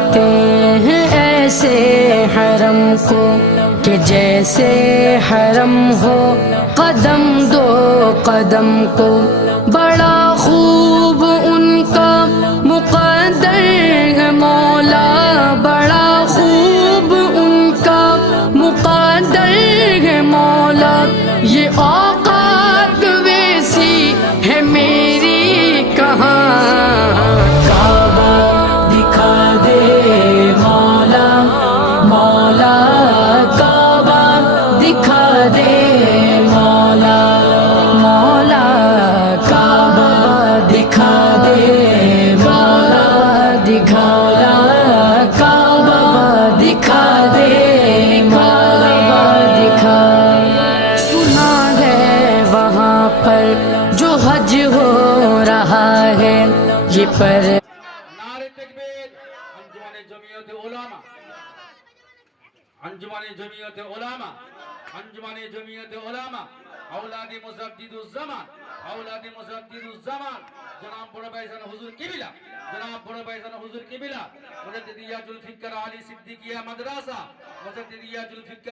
بناتے ہیں ایسے حرم کو کہ جیسے حرم ہو قدم دو قدم کو، بڑا خوب ان کا مقدر ہے مولا، بڑا خوب ان کا مقدر ہے مولا، یہ اوقات ویسی ہے میری کہاں، کعبہ دکھا دے مولا، مولا کعبہ دکھا دے مولا، مولا کعبہ دکھا دے مولا، دکھایا کعبہ دکھا دے مولا، دکھا۔ سنا ہے وہاں پر جو حج ہو رہا ہے، یہ پر نعرے تکبیر۔ انجمن جمعیت علماء، انجمن جمعیت علماء، انجمن جمعیت علماء، اولاد مجدد الزمان، اولاد مجدد الزمان، جناب بڑے بھائیجان حضور قبلہ، جناب بڑے بھائیجان حضور قبلہ، مجددیہ ذوالفقار علی صدیقیہ مدرسہ، مجددیہ ذوالفقار